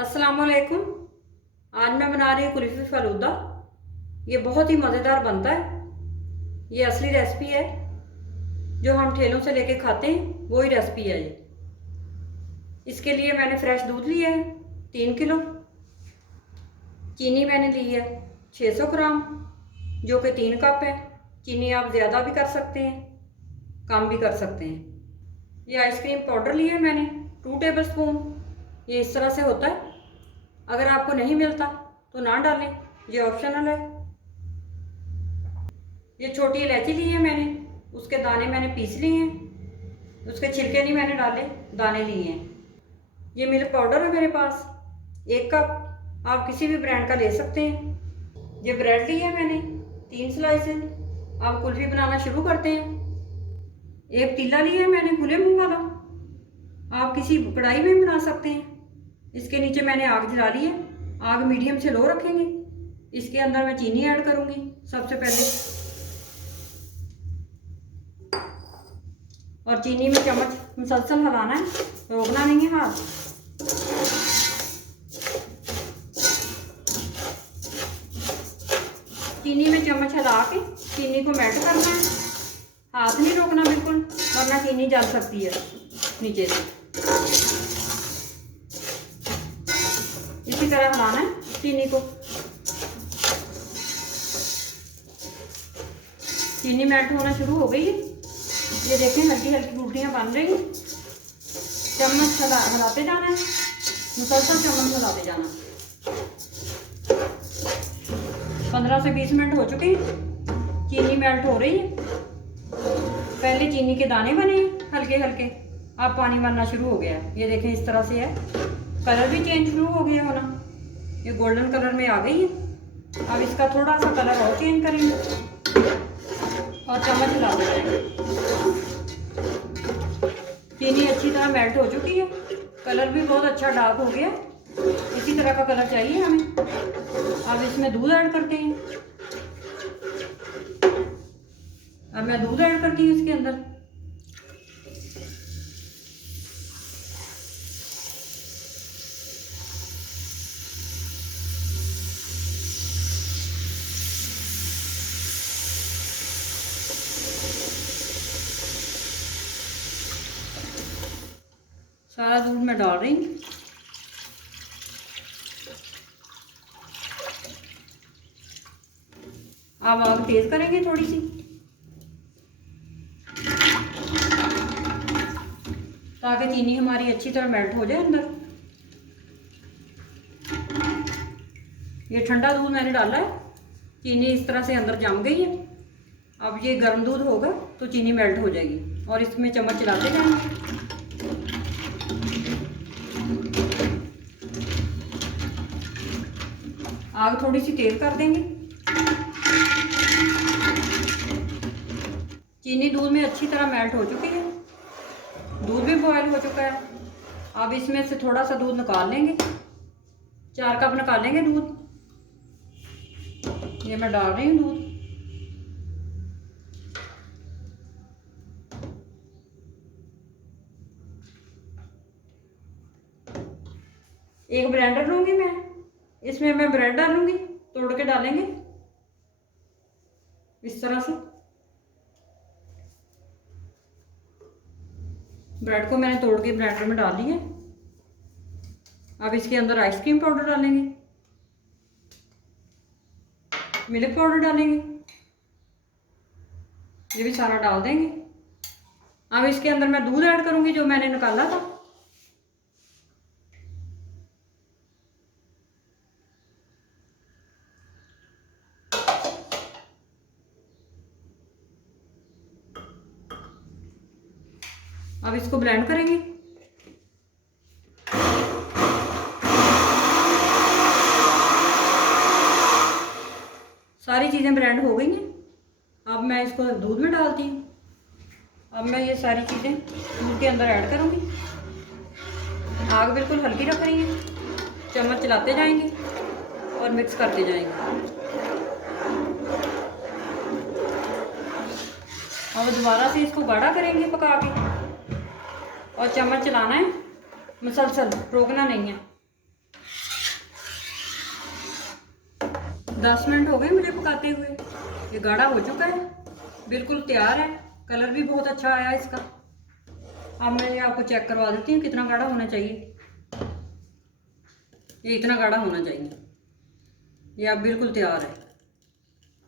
अस्सलामुअलैकुम। आज मैं बना रही हूँ कुल्फ़ी फ़लूदा। ये बहुत ही मज़ेदार बनता है। ये असली रेसिपी है जो हम ठेलों से लेके खाते हैं, वही रेसिपी है ये। इसके लिए मैंने फ्रेश दूध लिया है 3 किलो। चीनी मैंने ली है 600 ग्राम, जो कि 3 कप है। चीनी आप ज़्यादा भी कर सकते हैं, कम भी कर सकते हैं। ये आइसक्रीम पाउडर लिया है मैंने 2 टेबल स्पून। ये इस तरह से होता है। अगर आपको नहीं मिलता तो ना डालें, ये ऑप्शनल है। ये छोटी इलायची ली है मैंने, उसके दाने मैंने पीस लिए हैं, उसके छिलके नहीं मैंने डाले, दाने लिए हैं। ये मिल्क पाउडर है मेरे पास 1 कप, आप किसी भी ब्रांड का ले सकते हैं। ये ब्रेड ली है मैंने 3 स्लाइसेस। आप कुल्फी बनाना शुरू करते हैं। एक पतीला लिया है मैंने खुले मुंह वाला, आप किसी कढ़ाई में बना सकते हैं। इसके नीचे मैंने आग जला ली है, आग मीडियम से लो रखेंगे। इसके अंदर मैं चीनी ऐड करूंगी सबसे पहले, और चीनी में चम्मच मुसलसल हिलाना है, रोकना नहीं है हाथ। चीनी में चम्मच हिला के चीनी को मेल्ट करना है, हाथ नहीं रोकना बिल्कुल, वरना चीनी जल सकती है नीचे से। इसी तरह हिलाना है चीनी को। चीनी मेल्ट होना शुरू हो गई है, ये देखें हल्की हल्की गुठलियाँ बन रही हैं। चम्मच हिलाते जाना है, मुसलसल चम्मच हिलाते जाना। 15 से 20 मिनट हो चुके हैं, चीनी मेल्ट हो रही है। पहले चीनी के दाने बने हैं हल्के हल्के, अब पानी बनना शुरू हो गया है। ये देखें इस तरह से है, कलर भी चेंज शुरू हो गया होना, ये गोल्डन कलर में आ गई है। अब इसका थोड़ा सा कलर और चेंज करेंगे और चम्मच हिलाते जाएंगे। चीनी अच्छी तरह मेल्ट हो चुकी है, कलर भी बहुत अच्छा डार्क हो गया। इसी तरह का कलर चाहिए हमें। अब इसमें दूध ऐड करते हैं। अब मैं दूध ऐड करती हूँ इसके अंदर। सारा दूध मैं डाल रही हूँ। अब आग तेज करेंगे थोड़ी सी, ताकि चीनी हमारी अच्छी तरह मेल्ट हो जाए अंदर। ये ठंडा दूध मैंने डाला है, चीनी इस तरह से अंदर जम गई है। अब ये गर्म दूध होगा तो चीनी मेल्ट हो जाएगी, और इसमें चम्मच चलाते जाएंगे। आग थोड़ी सी तेज कर देंगे। चीनी दूध में अच्छी तरह मेल्ट हो चुकी है, दूध भी बॉयल हो चुका है। अब इसमें से थोड़ा सा दूध निकाल लेंगे, 4 कप निकालेंगे दूध। ये मैं डाल रही हूँ दूध। एक ब्लेंडर लूंगी मैं, इसमें मैं ब्रेड डालूंगी, तोड़ के डालेंगे इस तरह से। ब्रेड को मैंने तोड़ के ब्लेंडर में डाल दिया। अब इसके अंदर आइसक्रीम पाउडर डालेंगे, मिल्क पाउडर डालेंगे, ये भी सारा डाल देंगे। अब इसके अंदर मैं दूध ऐड करूंगी जो मैंने निकाला था। अब इसको ब्लेंड करेंगे। सारी चीज़ें ब्लेंड हो गई हैं। अब मैं इसको दूध में डालती हूँ। अब मैं ये सारी चीज़ें दूध के अंदर ऐड करूँगी। आग बिल्कुल हल्की रख रही है, चम्मच चलाते जाएंगे और मिक्स करते जाएंगे। अब दोबारा से इसको गाढ़ा करेंगे पका के, और चम्मच चलाना है मुसलसल, रोकना नहीं है। 10 मिनट हो गए मुझे पकाते हुए। ये गाढ़ा हो चुका है, बिल्कुल तैयार है। कलर भी बहुत अच्छा आया इसका। अब मैं ये आपको चेक करवा देती हूँ कितना गाढ़ा होना चाहिए। ये इतना गाढ़ा होना चाहिए। ये अब बिल्कुल तैयार है।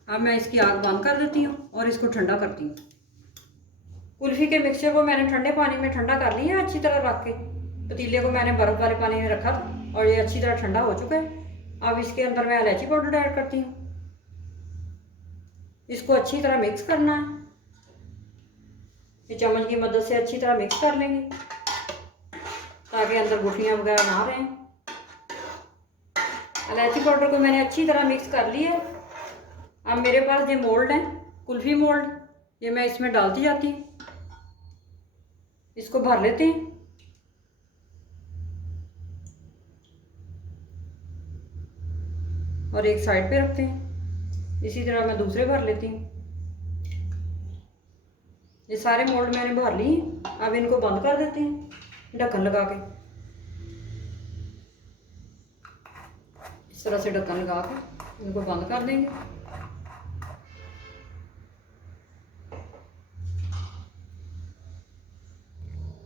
अब मैं इसकी आग बंद कर देती हूँ और इसको ठंडा करती हूँ। कुल्फ़ी के मिक्सचर को मैंने ठंडे पानी में ठंडा कर लिया अच्छी तरह रख के। पतीले को मैंने बर्फ़ वाले पानी में रखा था और ये अच्छी तरह ठंडा हो चुका है। अब इसके अंदर मैं इलायची पाउडर ऐड करती हूँ। इसको अच्छी तरह मिक्स करना है। ये चम्मच की मदद से अच्छी तरह मिक्स कर लेंगे ताकि अंदर गुठलियाँ वगैरह ना रहें। इलायची पाउडर को मैंने अच्छी तरह मिक्स कर लिया है। अब मेरे पास ये मोल्ड है, कुल्फ़ी मोल्ड, ये मैं इसमें डालती जाती हूँ। इसको भर लेते हैं। और एक साइड पे रखते हैं। इसी तरह मैं दूसरे भर लेती हूँ। ये सारे मोल्ड मैंने भर लिए। अब इनको बंद कर देते हैं ढक्कन लगा के। इस तरह से ढक्कन लगा के इनको बंद कर देंगे।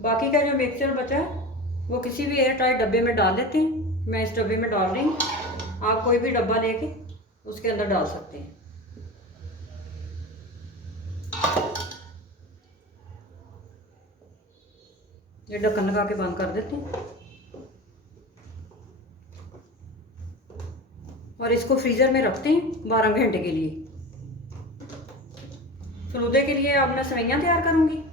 बाकी का जो मिक्सचर बचा है वो किसी भी एयर टाइट डब्बे में डाल देते हैं। मैं इस डब्बे में डाल रही हूँ, आप कोई भी डब्बा लेके उसके अंदर डाल सकते हैं। ये ढक्कन लगा के बंद कर देते हैं और इसको फ्रीज़र में रखते हैं 12 घंटे के लिए। फलूदे के लिए अब मैं सेवइयाँ तैयार करूँगी।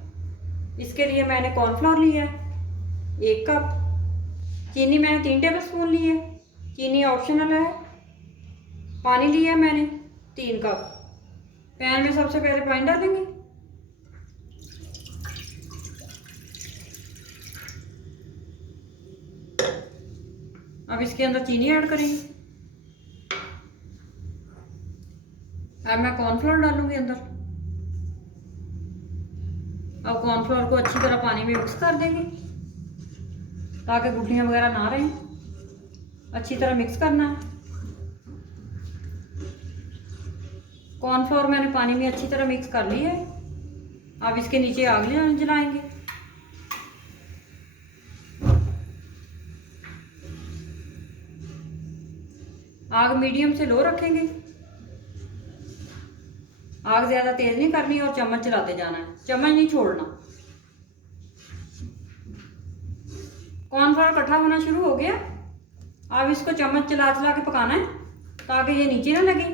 इसके लिए मैंने कॉर्नफ्लोर लिया है 1 कप। चीनी मैंने 3 टेबल स्पून ली है, चीनी ऑप्शनल है। पानी लिया है मैंने 3 कप। पैन में सबसे पहले पानी डालेंगे। अब इसके अंदर चीनी ऐड करेंगे। अब मैं कॉर्नफ्लोर डालूंगी अंदर। अब कॉर्नफ्लोर को अच्छी तरह पानी में मिक्स कर देंगे ताकि गुठलियाँ वगैरह ना रहें। अच्छी तरह मिक्स करना है। कॉर्नफ्लोर मैंने पानी में अच्छी तरह मिक्स कर लिया है। अब इसके नीचे आग जलाएंगे। आग मीडियम से लो रखेंगे। आग ज़्यादा तेज़ नहीं करनी और चम्मच चलाते जाना है, चम्मच नहीं छोड़ना। कॉर्नफ्लोर इकट्ठा होना शुरू हो गया। अब इसको चम्मच चला चला के पकाना है ताकि ये नीचे ना लगे।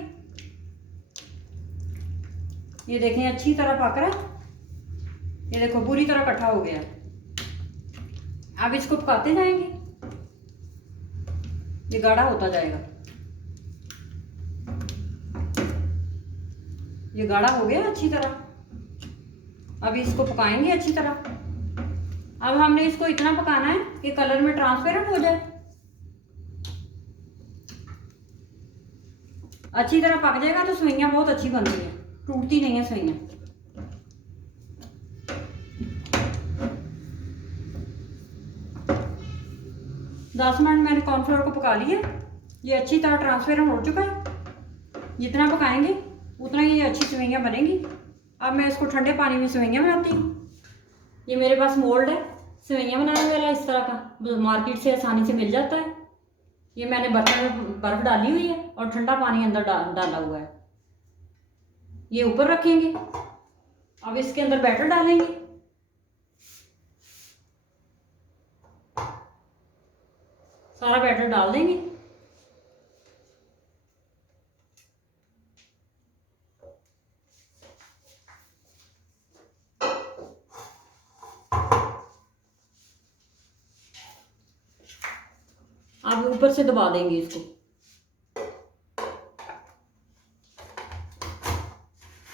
ये देखें अच्छी तरह पक रहा है। ये देखो पूरी तरह इकट्ठा हो गया। अब इसको पकाते जाएंगे, ये गाढ़ा होता जाएगा। ये गाढ़ा हो गया अच्छी तरह। अब इसको पकाएंगे अच्छी तरह। अब हमने इसको इतना पकाना है कि कलर में ट्रांसपेरेंट हो जाए। अच्छी तरह पक जाएगा तो सेवइयां बहुत अच्छी बनती हैं, टूटती नहीं है सेवइयां। दस मिनट मैंने कॉर्नफ्लोर को पका लिया। ये अच्छी तरह ट्रांसपेरेंट हो चुका है। जितना पकाएंगे उतना ही ये अच्छी सेवइयां बनेंगी। अब मैं इसको ठंडे पानी में सेवइयां बनाती हूँ। ये मेरे पास मोल्ड है सेवइयां बनाने वाला, इस तरह का मार्केट से आसानी से मिल जाता है। ये मैंने बर्तन में बर्फ़ डाली हुई है और ठंडा पानी अंदर डाला हुआ है। ये ऊपर रखेंगे। अब इसके अंदर बैटर डालेंगे। सारा बैटर डाल देंगे। अब ऊपर से दबा देंगे इसको।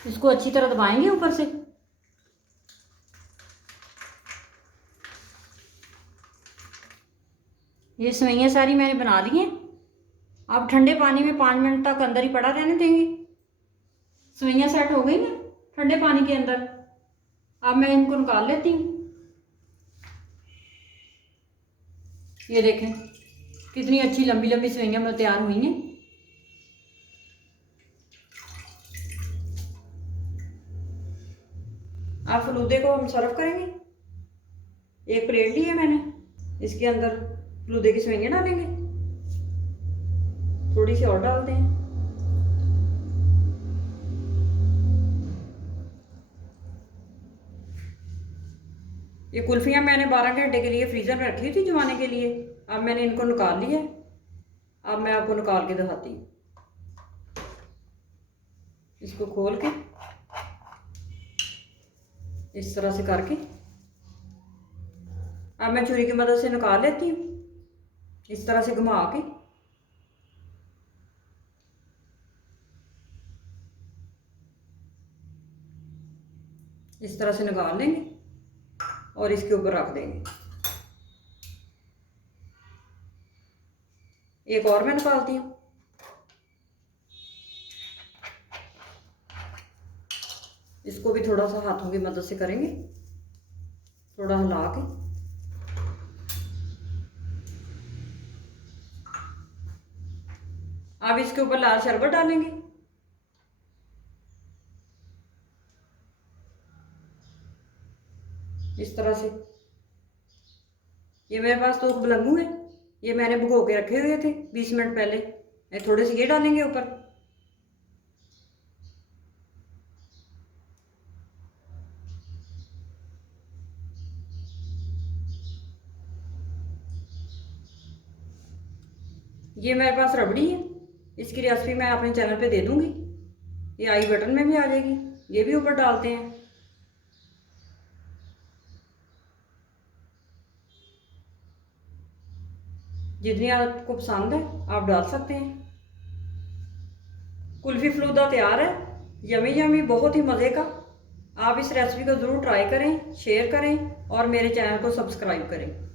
इसको अच्छी तरह दबाएंगे ऊपर से। ये सेवइयां सारी मैंने बना ली हैं। अब ठंडे पानी में 5 मिनट तक अंदर ही पड़ा रहने देंगे। सेवइयां सेट हो गई ना ठंडे पानी के अंदर। अब मैं इनको निकाल लेती हूँ। ये देखें कितनी अच्छी लंबी लंबी सेवइयां तैयार हुई हैं। अब फलूदे को हम सर्व करेंगे। एक प्लेट ली है मैंने, इसके अंदर फलूदे की सेवइयां डालेंगे, थोड़ी सी और डालते हैं। ये कुल्फियाँ मैंने 12 घंटे के लिए फ्रीज़र में रखी थी जमाने के लिए। अब मैंने इनको निकाल लिया है। अब मैं आपको निकाल के दिखाती हूँ। इसको खोल के इस तरह से करके अब मैं छुरी की मदद से निकाल लेती हूँ, इस तरह से घुमा के। इस तरह से निकाल लेंगे और इसके ऊपर रख देंगे। एक और मैं निकालती हूँ। इसको भी थोड़ा सा हाथों की मदद से करेंगे, थोड़ा हिला के। अब इसके ऊपर लाल शरबत डालेंगे। इस तरह से। ये मेरे पास तो बलंगू है, ये मैंने भिगो के रखे हुए थे 20 मिनट पहले। थोड़े से ये डालेंगे ऊपर। ये मेरे पास रबड़ी है, इसकी रेसिपी मैं अपने चैनल पे दे दूंगी, ये आई बटन में भी आ जाएगी। ये भी ऊपर डालते हैं। जितनी आपको पसंद है आप डाल सकते हैं। कुल्फी फलूदा तैयार है, यमी यमी, बहुत ही मज़े का। आप इस रेसिपी को ज़रूर ट्राई करें, शेयर करें और मेरे चैनल को सब्सक्राइब करें।